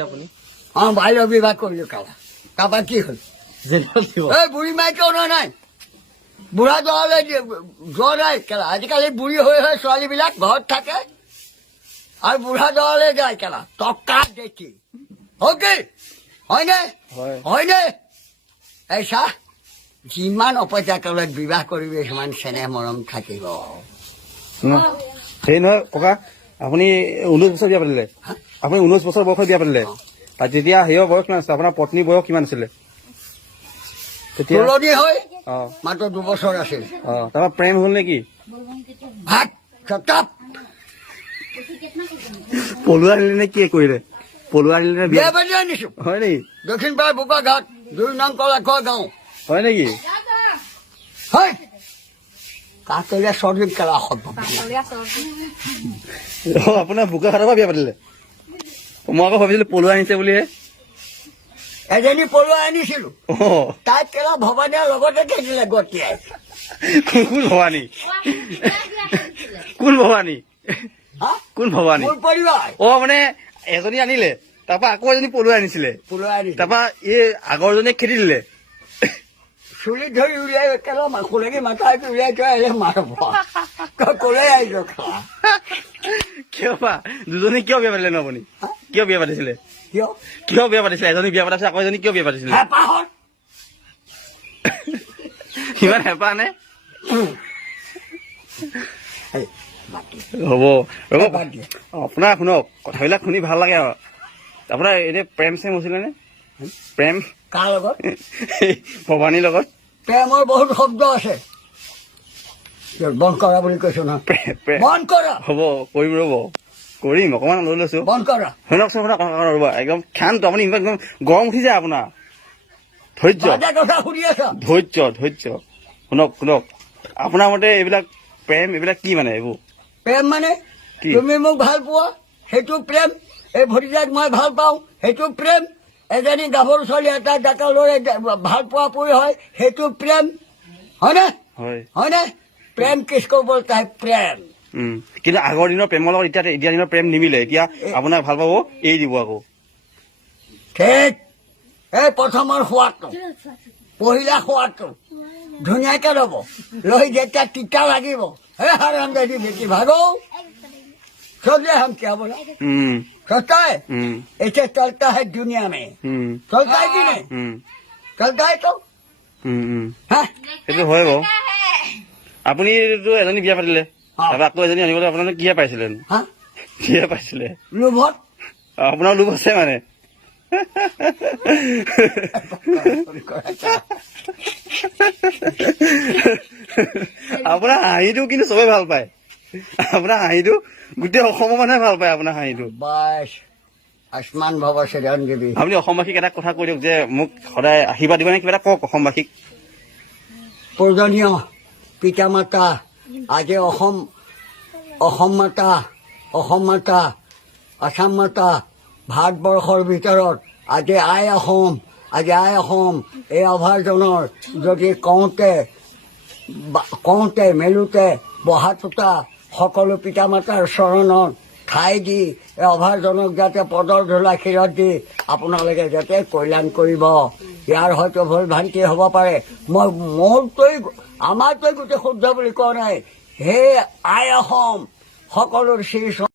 আপুনি? বিবাহ তাৰপৰা কি হ'ল? এই নাই। বুঢ়া যোৱা নাই কেলা। আজিকালি বুঢ়ী হৈ হৈ ছোৱালীবিলাক ঘৰত থাকে আৰু বুঢ়া দলে যায় কেলা। টকা দেখি। অকে হয়নে? হয়নে? এই চাহ যিমান অপত্যাকলত বিবাহ কৰিবি সিমান চেনেহ মৰম থাকিব। ন- হেৰি নহয় ককা আপুনি ঊনৈছ বছৰ বিয়া পাতিলে। আপুনি ঊনৈছ বছৰ বয়সত বিয়া পাতিলে। তেতিয়া হেৰিয়ৰ বয়স কিমান আছিলে আপোনাৰ পত্নীৰ বয়স কিমান আছিলে? তুলনি হৈ অঁ। মাত্ৰ দুবছৰ আছিল। তাৰপৰা প্ৰেম হ'ল নেকি ভাত চটাপ পলুৱা দিলে নে কি কৰিলে? পলুৱা নে বিয়া? পাতি আনিছো। হয় নেকি? দক্ষিণ পাৰ বোকাঘাট দুই নং কলাখোৱা গাঁও। হয় নেকি? হয়। কাকৰীয়া চৰ্দিত কেলা হ'ব আপোনাৰ বোকাখাটৰ পৰা বিয়া পাতিলে। মই আকৌ ভাবিছিলোঁ পলুৱা আনিছে বুলিহে। এজনী পলুৱাই আনিছিলো। তাইক কেলা ভৱানীয়ে লগতে থাকিলে গতিয়াই। কোন কোন ভৱানী কোন ভৱানী কোন ভৱানী অ মানে এজনী আনিলে তাৰপা আকৌ এজনী পলুৱাই আনিছিলে। পলুৱাই আনিছিলো। তাৰপা এই আগৰজনীয়ে খেদি দিলে চুলি ধৰি উলিয়াই কেলা মাখুলেকি মাথা উলিয়াই থৈ আহিলে মাৰব ক'লে আহিছো কিয় বা? দুজনী কিয় বিয়া পাতিলে ন আপুনি? কিয় বিয়া পাতিছিলে? কিয়? কিয় বিয়া পাতিছিলে? এজনী বিয়া পাতিছে আকৌ এজনী কিয় বিয়া পাতিছিলে? ইমান হেঁপাহ নে? হ'ব। ৰ'ব আপোনাৰ শুনক কথাবিলাক শুনি ভালো লাগে আৰু। আপোনাৰ এনে প্ৰেম চেম হৈছিলে নে? প্ৰেম? কাৰ লগত? ভৱানীৰ লগত? প্ৰেমৰ বহুত শব্দ আছে। বন্ধ কৰা বুলি কৈছো নহয়। বন্ধ কৰা। হ'ব কৰিম ৰ'ব। কৰিম অকণমান লৈ লৈছো। শুনকচোন আপোনাৰ ৰ'ব। একদম শান্ত আপুনি একদম গৰম উঠি যায় আপোনাৰ। ধৈৰ্য। ধৈৰ্য ধৈৰ্য। শুনক শুনক। আপোনাৰ মতে এইবিলাক প্ৰেম এইবিলাক কি মানে এইবোৰ? প্ৰেম মানে? তুমি মোক ভালো পোৱা সেইটো প্ৰেম। এই ভতিজাক মই ভালো পাওঁ সেইটো প্ৰেম। এজনী গাভৰু ছোৱালী এটা ডেকা ল'ৰাই ভালো পোৱা পুৰি হয় সেইটো প্ৰেম। হয়নে? হয়। হয়নে? প্ৰেম কিসকো বলতা হয় প্ৰেম? কিন্তু আগৰ দিনৰ প্ৰেমৰ লগত এতিয়া এতিয়া দিনৰ প্ৰেম নিমিলে। এতিয়া আপোনাক ভালো পাব এৰি দিব আকৌ। ঠিক। এই প্ৰথমৰ সোৱাদটো। পহিলা সোৱাদটো। ধুনীয়াকৈ ল'ব। লৈ যেতিয়া তিতা লাগিব। হে হাৰাম যদি বেছি ভাগৌ। চলিয়ে হাম কিয়া বোলা। চলতা এতিয়া চলতা হে দুনিয়া মে। চলতাই হে কি নাই চলতা হে? সেইটো হয় বাৰু। আপুনিতো এজনী বিয়া পাতিলে। হ্যাঁ। কাৰোবাক এজনী আনিবলৈ আপোনালোকে কিয়ে পাইছিলে কিয়ে পাইছিলে? লোভত? আপোনাৰ লোভ আছে মানে। আপোনাৰ হাঁহিটো কিন্তু চবে ভালো পায়। আপোনাৰ হাঁহিটো গোটেই অসমৰ মানুহে ভালো পায় আপোনাৰ হাঁহিটো। আচমান ভৱ চিৰঞ্জীৱী আপুনি অসমবাসীক এটা কথা কৈ দিয়ক যে মোক সদায় আশীৰ্বাদ দিব নে কিবা এটা কওক অসমবাসীক। প্ৰয়োজনীয় পিতা মাতা আজি অসম অসম মাতা অসম মাতা আছাম মাতা ভাৰতবৰ্ষৰ ভিতৰত আজি আই অসম আজি আই অসম, এই অভাৰজনৰ যদি কওঁতে কওঁতে, মেলোতে বহাটোতা সকলো পিতা মাতাৰ চৰণত ঠাই দি, এই অভাৰজনক যাতে পদৰ ধূলা ক্ষীৰত দি আপোনালোকে যাতে কল্যাণ কৰিব। ইয়াৰ হয়তো ভুল ভ্ৰান্তি হ'ব পাৰে। মই, মোৰটোৱে আমাৰটোৱে গোটেই শুদ্ধ বুলি কোৱা নাই। হে আই অসম সকলো শ্ৰী